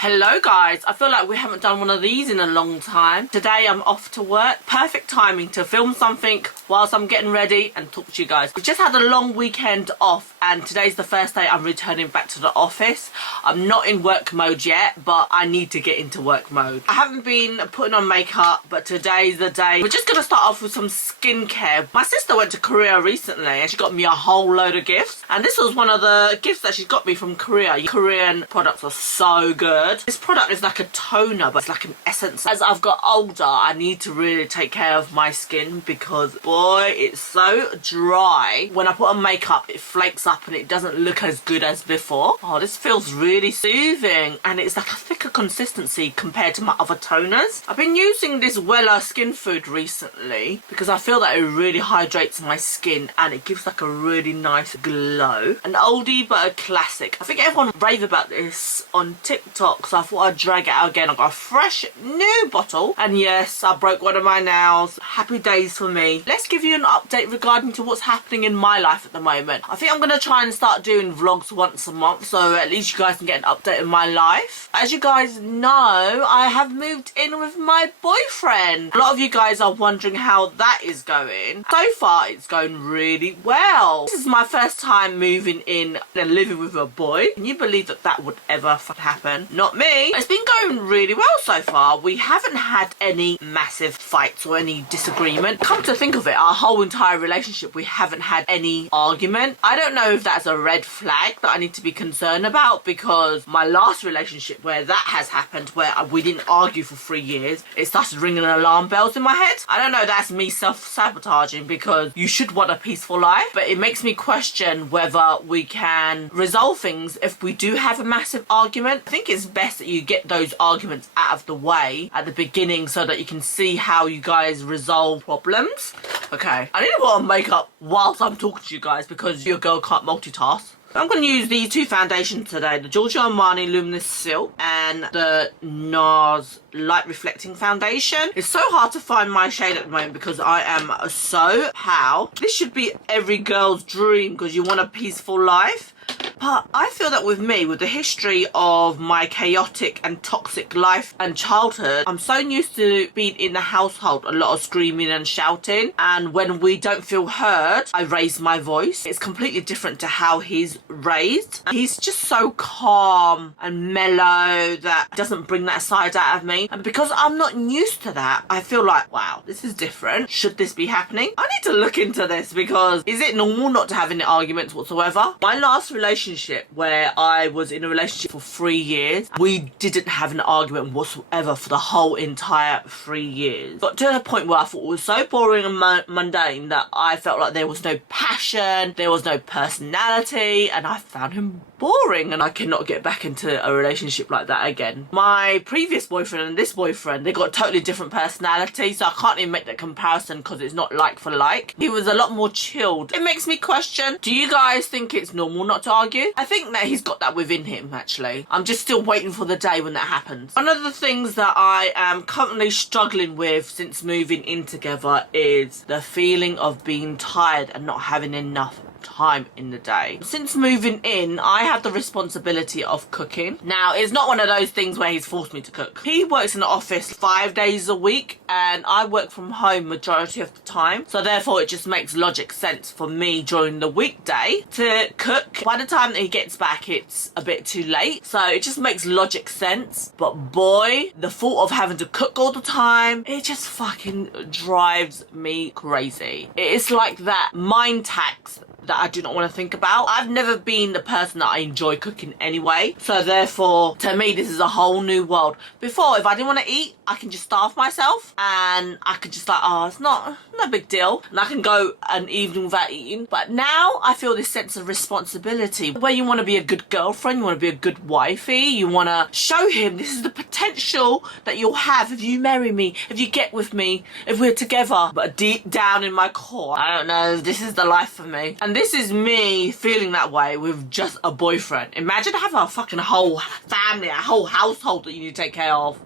Hello guys, I feel like we haven't done one of these in a long time. Today I'm off to work. Perfect timing to film something whilst I'm getting ready and talk to you guys. We've just had a long weekend off and today's the first day I'm returning back to the office. I'm not in work mode yet, but I need to get into work mode. I haven't been putting on makeup, but today's the day. We're just going to start off with some skincare. My sister went to Korea recently and she got me a whole load of gifts. And this was one of the gifts that she got me from Korea. Korean products are so good. This product is like a toner, but it's like an essence. As I've got older, I need to really take care of my skin because, boy, it's so dry. When I put on makeup, it flakes up and it doesn't look as good as before. Oh, this feels really soothing and it's like a thicker consistency compared to my other toners. I've been using this Wella skin food recently because I feel that it really hydrates my skin and it gives like a really nice glow. An oldie but a classic. I think everyone rave about this on TikTok, so I thought I'd drag it out again. I've got a fresh new bottle and yes, I broke one of my nails. Happy days for me. Let's give you an update regarding to what's happening in my life at the moment. I think I'm going to try and start doing vlogs once a month so at least you guys can get an update of my life. As you guys know, I have moved in with my boyfriend. A lot of you guys are wondering how that is going. So far it's going really well. This is my first time moving in and living with a boy. Can you believe that that would ever happen? Not me. It's been going really well so far. We haven't had any massive fights or any disagreement. Come to think of it, our whole entire relationship we haven't had any argument. I don't know if that's a red flag that I need to be concerned about because my last relationship where that has happened, where we didn't argue for 3 years, it started ringing alarm bells in my head. I don't know, that's me self-sabotaging because you should want a peaceful life, but it makes me question whether we can resolve things if we do have a massive argument. I think it's best that you get those arguments out of the way at the beginning so that you can see how you guys resolve problems. Okay, I need to put on makeup whilst I'm talking to you guys because your girl can't multitask. I'm going to use these two foundations today, the Giorgio Armani Luminous Silk and the NARS Light Reflecting Foundation. It's so hard to find my shade at the moment because I am so pale. This should be every girl's dream because you want a peaceful life. But I feel that with me, with the history of my chaotic and toxic life and childhood, I'm so used to being in the household, a lot of screaming and shouting. And when we don't feel heard, I raise my voice. It's completely different to how he's raised. He's just so calm and mellow that doesn't bring that side out of me. And because I'm not used to that, I feel like, wow, this is different. Should this be happening? I need to look into this because is it normal not to have any arguments whatsoever? My last relationship where I was in a relationship for 3 years, we didn't have an argument whatsoever for the whole entire 3 years. Got to the point where I thought it was so boring and mundane that I felt like there was no passion, there was no personality, and I found him boring and I cannot get back into a relationship like that again. My previous boyfriend and this boyfriend, they got totally different personalities, so I can't even make that comparison because it's not like for like. He was a lot more chilled. It makes me question, do you guys think it's normal not to argue? I think that he's got that within him actually. I'm just still waiting for the day when that happens. One of the things that I am currently struggling with since moving in together is the feeling of being tired and not having enough time in the day. Since moving in, I have the responsibility of cooking. Now, it's not one of those things where he's forced me to cook. He works in the office 5 days a week and I work from home majority of the time. So therefore, it just makes logic sense for me during the weekday to cook. By the time that he gets back, it's a bit too late. So it just makes logic sense. But boy, the thought of having to cook all the time, it just fucking drives me crazy. It's like that mind tax that I do not want to think about. I've never been the person that I enjoy cooking anyway. So therefore, to me, this is a whole new world. Before, if I didn't want to eat, I can just starve myself and I could just like, oh, it's not no big deal. And I can go an evening without eating. But now I feel this sense of responsibility where you want to be a good girlfriend, you want to be a good wifey, you want to show him this is the potential that you'll have if you marry me, if you get with me, if we're together. But deep down in my core, I don't know, this is the life for me. And this is me feeling that way with just a boyfriend. Imagine having a fucking whole family, a whole household that you need to take care of.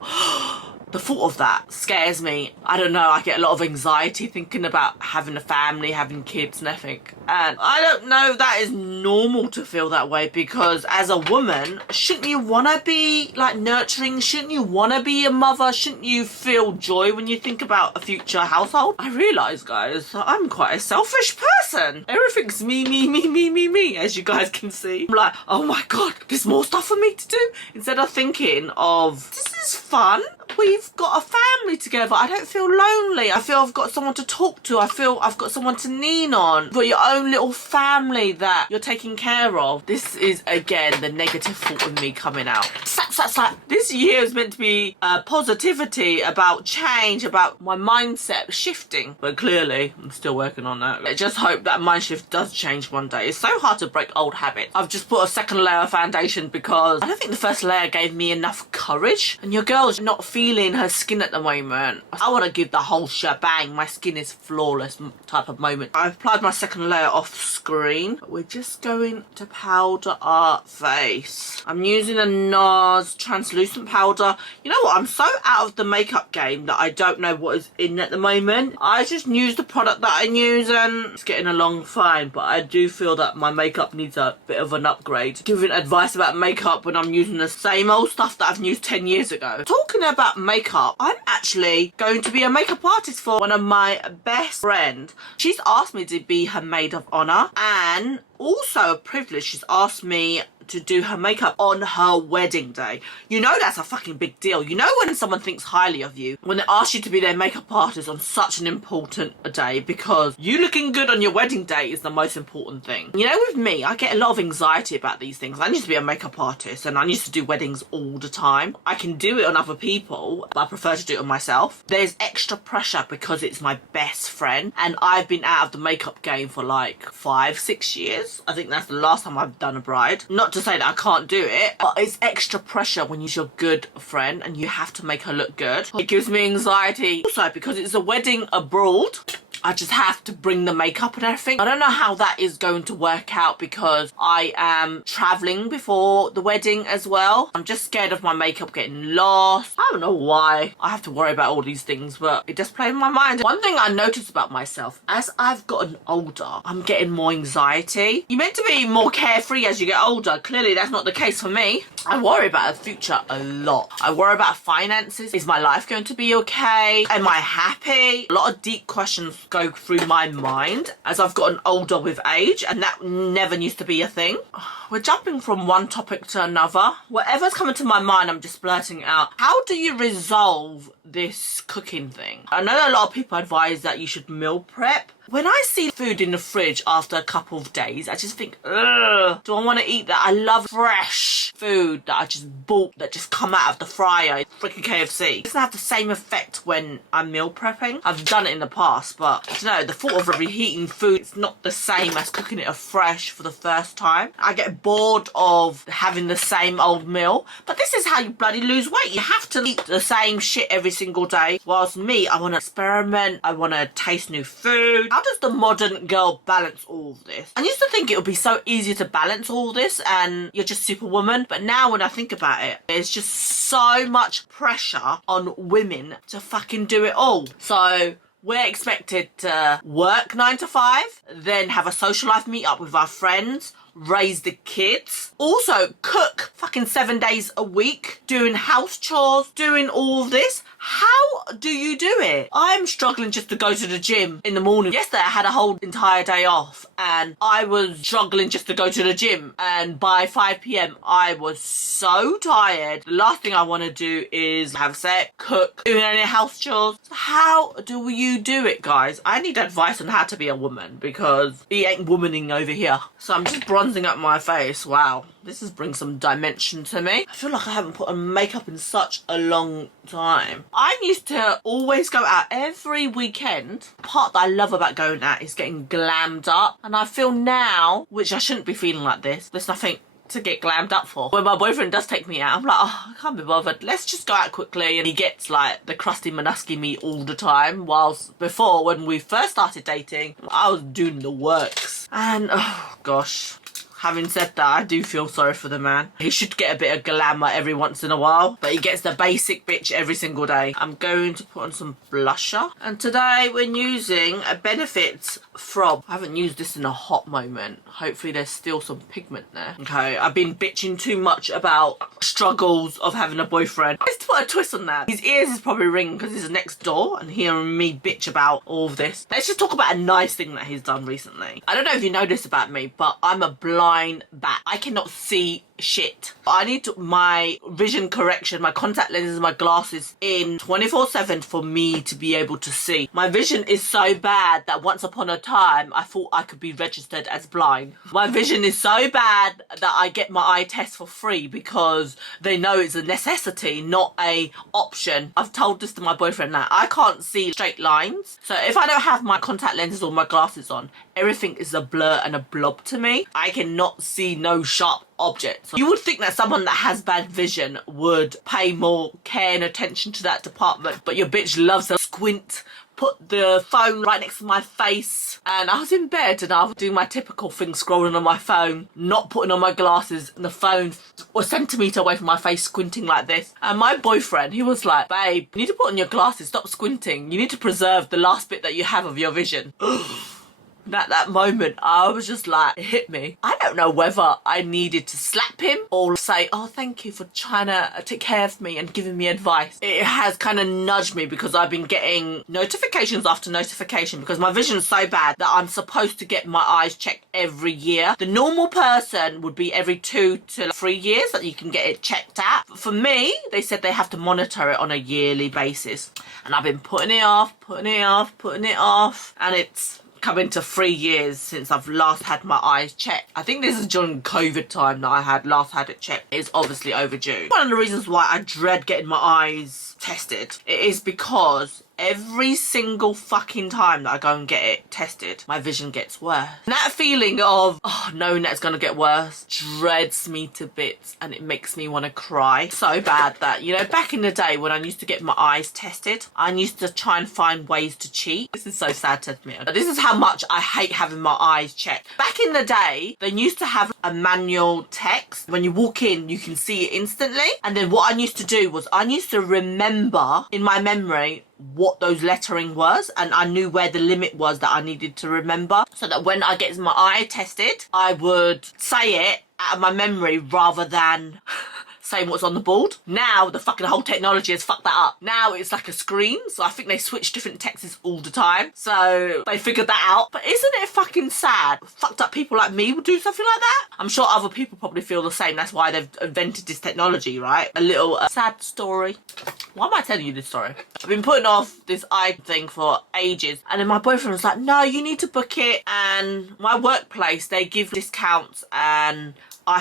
The thought of that scares me. I don't know, I get a lot of anxiety thinking about having a family, having kids and everything. And I don't know if that is normal to feel that way, because as a woman, shouldn't you want to be like nurturing? Shouldn't you want to be a mother? Shouldn't you feel joy when you think about a future household? I realise, guys, I'm quite a selfish person. Everything's me, me, me, me, me, me, as you guys can see. I'm like, oh my God, there's more stuff for me to do. Instead of thinking of, this is fun. We've got a family together. I don't feel lonely. I feel I've got someone to talk to. I feel I've got someone to lean on. You've got your own little family that you're taking care of. This is, again, the negative thought of me coming out. This year is meant to be positivity, about change, about my mindset shifting. But clearly, I'm still working on that. I just hope that mind shift does change one day. It's so hard to break old habits. I've just put a second layer of foundation because I don't think the first layer gave me enough courage. And your girl's not feeling her skin at the moment. I want to give the whole shebang. My skin is flawless type of moment. I've applied my second layer off screen. We're just going to powder our face. I'm using a NARS translucent powder. You know what? I'm so out of the makeup game that I don't know what is in at the moment. I just use the product that I use and it's getting along fine. But I do feel that my makeup needs a bit of an upgrade. Giving advice about makeup when I'm using the same old stuff that I've used 10 years ago. Talking about makeup, I'm actually going to be a makeup artist for one of my best friends. She's asked me to be her maid of honor, and also a privilege, she's asked me to do her makeup on her wedding day. You know that's a fucking big deal. You know when someone thinks highly of you, when they ask you to be their makeup artist on such an important day, because you looking good on your wedding day is the most important thing. You know, with me, I get a lot of anxiety about these things. I used to be a makeup artist and I used to do weddings all the time. I can do it on other people, but I prefer to do it on myself. There's extra pressure because it's my best friend, and I've been out of the makeup game for like 5-6 years. I think that's the last time I've done a bride. Not to say that I can't do it, but it's extra pressure when you're your good friend and you have to make her look good. It gives me anxiety. Also, because it's a wedding abroad, I just have to bring the makeup and everything. I don't know how that is going to work out because I am traveling before the wedding as well. I'm just scared of my makeup getting lost. I don't know why I have to worry about all these things, but it just plays in my mind. One thing I noticed about myself, as I've gotten older, I'm getting more anxiety. You're meant to be more carefree as you get older. Clearly, that's not the case for me. I worry about the future a lot. I worry about finances. Is my life going to be okay? Am I happy? A lot of deep questions go through my mind as I've gotten older with age, and that never used to be a thing. We're jumping from one topic to another. Whatever's coming to my mind, I'm just blurting out. How do you resolve this cooking thing? I know a lot of people advise that you should meal prep. When I see food in the fridge after a couple of days, I just think, ugh, do I want to eat that? I love fresh food that I just bought, that just come out of the fryer. Freaking KFC. It doesn't have the same effect when I'm meal prepping. I've done it in the past, but I don't know, the thought of reheating food is not the same as cooking it afresh for the first time. I get bored of having the same old meal, but this is how you bloody lose weight. You have to eat the same shit every single day. Whilst me, I want to experiment. I want to taste new food. How does the modern girl balance all of this? I used to think it would be so easy to balance all this and you're just superwoman, but now when I think about it, there's just so much pressure on women to fucking do it all. So we're expected to work 9 to 5, then have a social life, meet up with our friends, raise the kids, also cook fucking 7 days a week, doing house chores, doing all of this. How do you do it? I'm struggling just to go to the gym in the morning. Yesterday I had a whole entire day off and I was struggling just to go to the gym, and by 5 p.m. I was so tired. The last thing I want to do is have sex, cook, doing any house chores. So how do you do it, guys? I need advice on how to be a woman because he ain't womaning over here. So I'm just bronzing up my face. Wow, this has bring some dimension to me. I feel like I haven't put on makeup in such a long time. I used to always go out every weekend. The part that I love about going out is getting glammed up, and I feel now, which I shouldn't be feeling like this, there's nothing to get glammed up for. When my boyfriend does take me out, I'm like, oh, I can't be bothered. Let's just go out quickly. And he gets like the crusty Manusky me all the time. Whilst before, when we first started dating, I was doing the works. And oh gosh, Having said that, I do feel sorry for the man. He should get a bit of glamour every once in a while, but he gets the basic bitch every single day. I'm going to put on some blusher. And today we're using a Benefits from... I haven't used this in a hot moment. Hopefully there's still some pigment there. Okay, I've been bitching too much about struggles of having a boyfriend. Let's put a twist on that. His ears is probably ringing because he's next door and hearing me bitch about all of this. Let's just talk about a nice thing that he's done recently. I don't know if you know this about me, but I'm a blind bat. I cannot see shit. I need my vision correction, my contact lenses, my glasses in 24/7 for me to be able to see. My vision is so bad that once upon a time I thought I could be registered as blind. My vision is so bad that I get my eye test for free because they know it's a necessity, not a option. I've told this to my boyfriend now. I can't see straight lines, so if I don't have my contact lenses or my glasses on, everything is a blur and a blob to me. I cannot see no sharp objects. You would think that someone that has bad vision would pay more care and attention to that department, but your bitch loves to squint, put the phone right next to my face, and I was in bed and I was doing my typical thing, scrolling on my phone, not putting on my glasses, and the phone was a centimetre away from my face, squinting like this. And my boyfriend, he was like, babe, you need to put on your glasses, stop squinting, you need to preserve the last bit that you have of your vision. At that moment, I was just like, it hit me. I don't know whether I needed to slap him or say, oh, thank you for trying to take care of me and giving me advice. It has kind of nudged me because I've been getting notifications after notification because my vision's so bad that I'm supposed to get my eyes checked every year. The normal person would be every 2 to 3 years that you can get it checked at. But for me, they said they have to monitor it on a yearly basis. And I've been putting it off, and it's coming to 3 years since I've last had my eyes checked. I think this is during COVID time that I last had it checked. It's obviously overdue. One of the reasons why I dread getting my eyes tested, it is because every single fucking time that I go and get it tested, my vision gets worse. And that feeling of knowing that it's gonna get worse dreads me to bits, and it makes me want to cry so bad that, you know, back in the day when I used to get my eyes tested, I used to try and find ways to cheat. This is so sad to admit. This is how much I hate having my eyes checked. Back in the day, they used to have a manual text. When you walk in, you can see it instantly. And then what I used to do was I used to remember in my memory what those lettering was, and I knew where the limit was that I needed to remember, so that when I get my eye tested, I would say it out of my memory rather than saying what's on the board. Now the fucking whole technology has fucked that up. Now it's like a screen, so I think they switch different texts all the time, so they figured that out. But isn't it fucking sad? Fucked up people like me would do something like that. I'm sure other people probably feel the same. That's why they've invented this technology, right? A little sad story. Why am I telling you this story? I've been putting off this eye thing for ages, and then my boyfriend was like, no, you need to book it. And my workplace, they give discounts and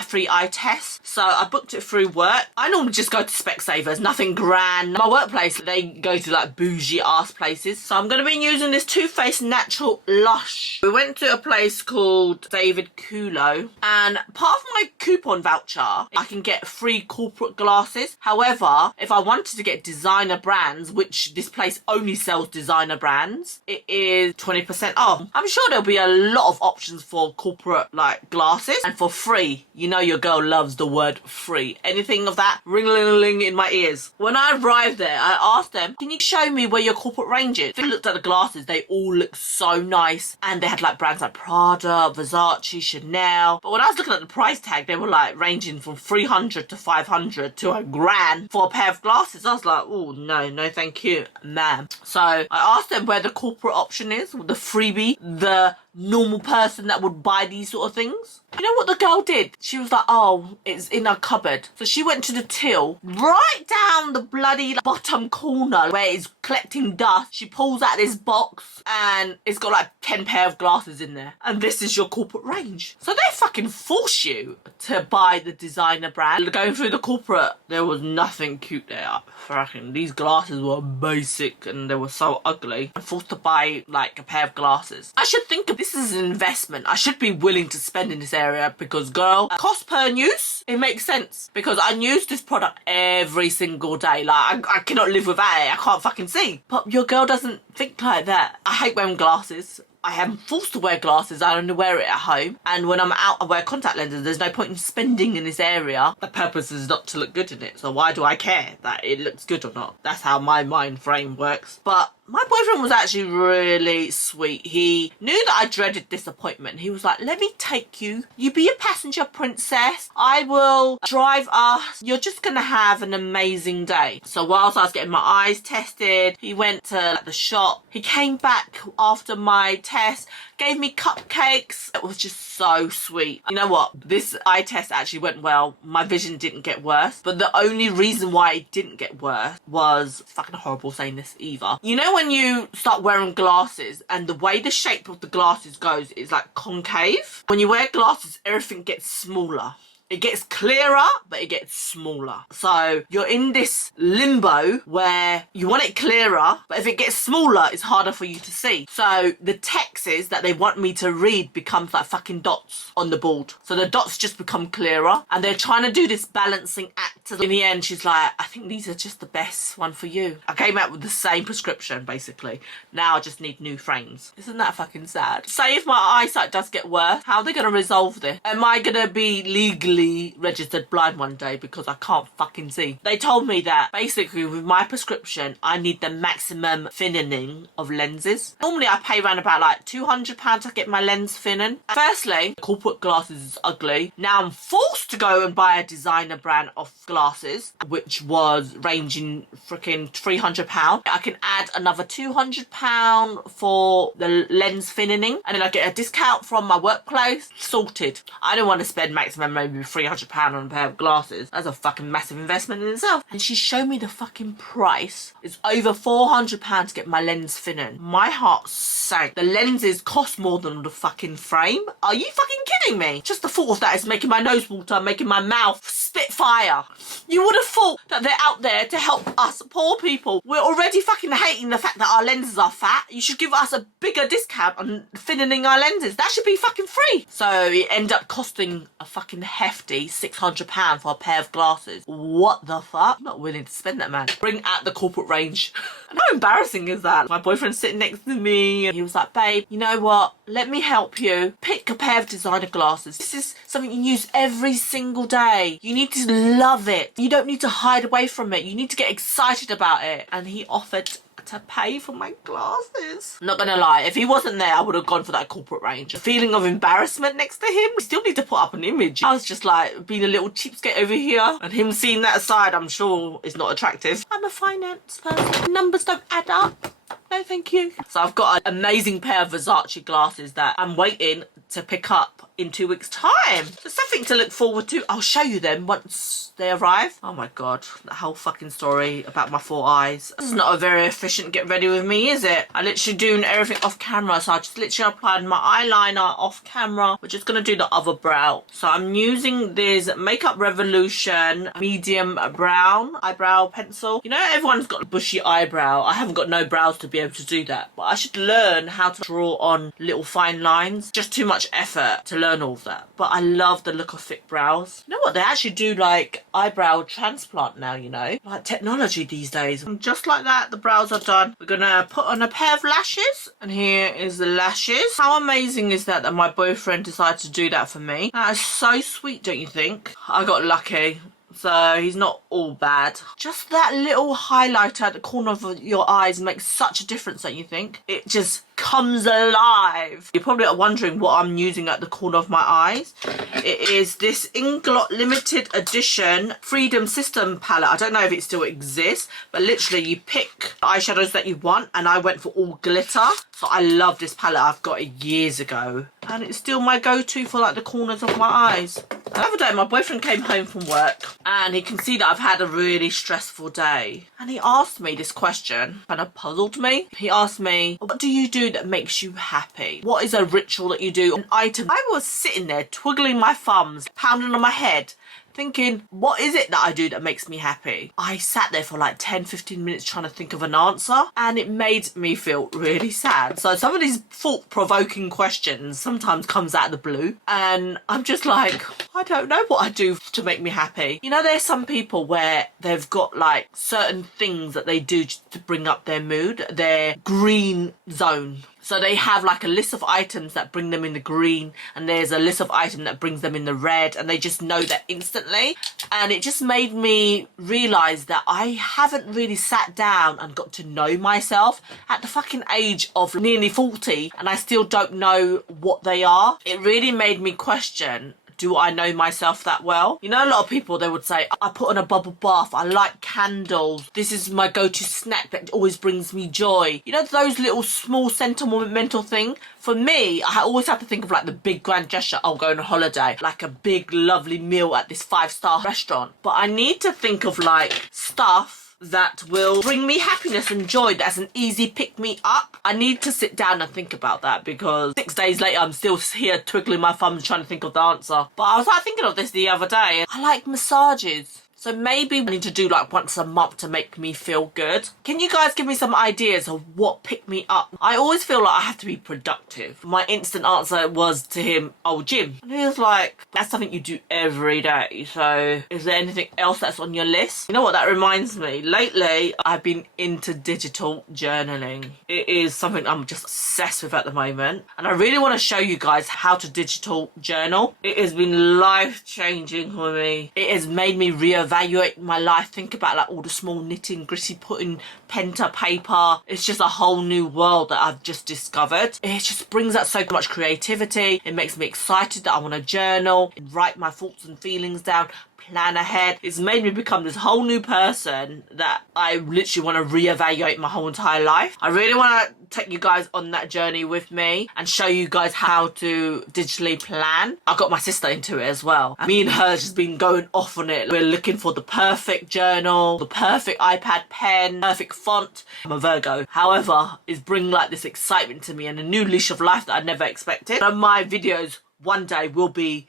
free eye tests, so I booked it through work. I normally just go to Specsavers, nothing grand. My workplace, they go to like bougie ass places, so I'm going to be using this Too Faced Natural Lush. We went to a place called David Kulo, and part of my coupon voucher, I can get free corporate glasses. However, if I wanted to get designer brands, which this place only sells designer brands, it is 20% off. I'm sure there'll be a lot of options for corporate like glasses, and for free. You know your girl loves the word free. Anything of that ring-a-ling in my ears. When I arrived there, I asked them, can you show me where your corporate range is? They looked at the glasses, they all looked so nice, and they had like brands like Prada, Versace, Chanel. But when I was looking at the price tag, they were like ranging from 300 to 500 to $1,000 for a pair of glasses. I was like, oh no thank you, ma'am. So I asked them where the corporate option is, the freebie, the normal person that would buy these sort of things. You know what the girl did? She was like, oh, it's in her cupboard. So she went to the till, right down the bloody bottom corner where it's collecting dust. She pulls out this box and it's got like 10 pair of glasses in there. And this is your corporate range. So they fucking force you to buy the designer brand. Going through the corporate, there was nothing cute there. Fucking, these glasses were basic and they were so ugly. I'm forced to buy like a pair of glasses. I should think of this as an investment. I should be willing to spend in this area because, girl, cost per use, it makes sense. Because I use this product every single day. Like, I cannot live without it. I can't fucking see. But your girl doesn't think like that. I hate wearing glasses. I am forced to wear glasses. I only wear it at home. And when I'm out, I wear contact lenses. There's no point in spending in this area. The purpose is not to look good in it. So why do I care that it looks good or not? That's how my mind frame works. But my boyfriend was actually really sweet. He knew that I dreaded this appointment. He was like, let me take you. You be a passenger, princess. I will drive us. You're just going to have an amazing day. So whilst I was getting my eyes tested, he went to the shop. He came back after my test, gave me cupcakes. It was just so sweet. You know what? This eye test actually went well. My vision didn't get worse. But the only reason why it didn't get worse was, fucking horrible saying this either. You know when you start wearing glasses and the way the shape of the glasses goes is like concave? When you wear glasses, everything gets smaller. It gets clearer, but it gets smaller. So you're in this limbo where you want it clearer, but if it gets smaller, it's harder for you to see. So the texts that they want me to read becomes like fucking dots on the board. So the dots just become clearer, and they're trying to do this balancing act. In the end, she's like, I think these are just the best one for you. I came out with the same prescription, basically. Now I just need new frames. Isn't that fucking sad? Say if my eyesight does get worse, how are they going to resolve this? Am I going to be legally registered blind one day because I can't fucking see? They told me that basically with my prescription I need the maximum thinning of lenses. Normally I pay around about like £200 to get my lens thinning. Firstly, corporate glasses is ugly. Now I'm forced to go and buy a designer brand of glasses, which was ranging freaking £300. I can add another £200 for the lens thinning, and then I get a discount from my workplace. Sorted. I don't want to spend maximum maybe £300 on a pair of glasses. That's a fucking massive investment in itself. And she showed me the fucking price. It's over £400 to get my lens thinning. My heart sank. The lenses cost more than the fucking frame. Are you fucking kidding me? Just the thought of that is making my nose water, making my mouth spit fire. You would have thought that they're out there to help us poor people. We're already fucking hating the fact that our lenses are fat. You should give us a bigger discount on thinning our lenses. That should be fucking free. So it ended up costing a fucking hefty £600 for a pair of glasses. What the fuck? I'm not willing to spend that, man. Bring out the corporate range. And how embarrassing is that? My boyfriend's sitting next to me and he was like, babe, you know what? Let me help you. Pick a pair of designer glasses. This is something you use every single day. You need to love it. You don't need to hide away from it. You need to get excited about it. And he offered to pay for my glasses. Not gonna lie, if he wasn't there, I would have gone for that corporate range. The feeling of embarrassment next to him, we still need to put up an image. I was just like being a little cheapskate over here, and him seeing that side, I'm sure is not attractive. I'm a finance person. Numbers don't add up. No, thank you. So I've got an amazing pair of Versace glasses that I'm waiting to pick up in 2 weeks' time. So something to look forward to. I'll show you them once they arrive. Oh my god, the whole fucking story about my 4 eyes. This is not a very efficient get ready with me, is it? I literally doing everything off camera, so I just literally applied my eyeliner off camera. We're just gonna do the other brow. So I'm using this Makeup Revolution medium brown eyebrow pencil. You know, everyone's got a bushy eyebrow. I haven't got no brows to be able to do that, but I should learn how to draw on little fine lines. Just too much effort to learn all of that, but I love the look of thick brows. You know what, they actually do like eyebrow transplant now, you know, like technology these days. And just like that, the brows are done. We're gonna put on a pair of lashes, and here is the lashes. How amazing is that my boyfriend decided to do that for me? That is so sweet, don't you think? I got lucky. So he's not all bad. Just that little highlighter at the corner of your eyes makes such a difference, don't you think? It just comes alive. You're probably wondering what I'm using at the corner of my eyes. It is this Inglot limited edition Freedom System palette. I don't know if it still exists, but literally you pick the eyeshadows that you want, and I went for all glitter. So I love this palette. I've got it years ago, and it's still my go-to for like the corners of my eyes. The other day my boyfriend came home from work, and he can see that I've had a really stressful day, and he asked me this question. Kind of puzzled me. He asked me, what do you do that makes you happy? What is a ritual that you do? An item. I was sitting there twiggling my thumbs, pounding on my head, thinking, what is it that I do that makes me happy? I sat there for like 10-15 minutes trying to think of an answer, and it made me feel really sad. So some of these thought-provoking questions sometimes comes out of the blue, and I'm just like, I don't know what I do to make me happy. You know, there's some people where they've got like certain things that they do to bring up their mood, their green zone. So they have like a list of items that bring them in the green, and there's a list of items that brings them in the red, and they just know that instantly. And it just made me realise that I haven't really sat down and got to know myself at the fucking age of nearly 40, and I still don't know what they are. It really made me question, do I know myself that well? You know, a lot of people, they would say, I put on a bubble bath, I like candles, this is my go-to snack that always brings me joy. You know, those little small sentimental thing. For me, I always have to think of like the big grand gesture. I'll go on a holiday, like a big lovely meal at this 5-star restaurant. But I need to think of like stuff that will bring me happiness and joy, that's an easy pick me up. I need to sit down and think about that, because 6 days later I'm still here twiggling my thumbs trying to think of the answer. But I was like thinking of this the other day. I like massages. So maybe I need to do like once a month to make me feel good. Can you guys give me some ideas of what pick me up? I always feel like I have to be productive. My instant answer was to him, oh, gym. And he was like, that's something you do every day. So is there anything else that's on your list? You know what that reminds me? Lately, I've been into digital journaling. It is something I'm just obsessed with at the moment. And I really want to show you guys how to digital journal. It has been life-changing for me. It has made me reevaluate my life, think about like all the small knitting, gritty putting pen to paper. It's just a whole new world that I've just discovered. It just brings out so much creativity. It makes me excited that I want to journal, write my thoughts and feelings down, plan ahead. It's made me become this whole new person that I literally want to reevaluate my whole entire life. I really want to take you guys on that journey with me and show you guys how to digitally plan. I got my sister into it as well. Me and her just been going off on it. We're looking for the perfect journal, the perfect iPad pen, perfect font. I'm a Virgo. However, it's bringing like this excitement to me and a new leash of life that I never expected. One of my videos one day will be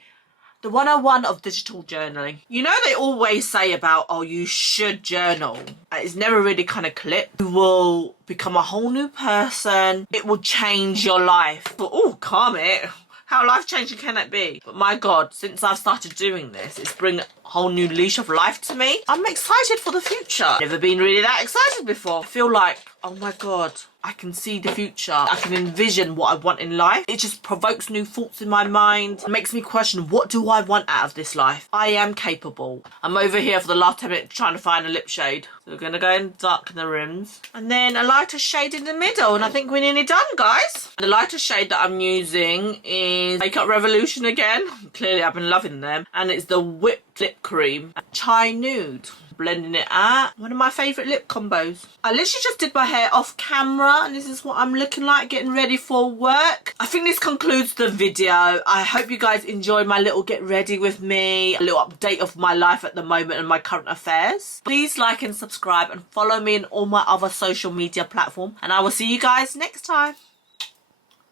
the 101 of digital journaling. You know, they always say about, oh, you should journal. It's never really kind of clipped. You will become a whole new person. It will change your life. But, oh, calm it. How life-changing can it be? But my God, since I've started doing this, it's bringing a whole new leash of life to me. I'm excited for the future. Never been really that excited before. I feel like, oh my God, I can see the future. I can envision what I want in life. It just provokes new thoughts in my mind. It makes me question, what do I want out of this life? I am capable. I'm over here for the last 10 minutes trying to find a lip shade. So we're going to go and darken the rims. And then a lighter shade in the middle. And I think we're nearly done, guys. The lighter shade that I'm using is Makeup Revolution again. Clearly, I've been loving them. And it's the Whipped Lip Cream. Chai Nude. Blending it out. One of my favourite lip combos. I literally just did my hair off camera and this is what I'm looking like getting ready for work. I think this concludes the video. I hope you guys enjoyed my little get ready with me, a little update of my life at the moment and my current affairs. Please like and subscribe and follow me on all my other social media platforms, and I will see you guys next time.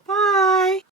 Bye.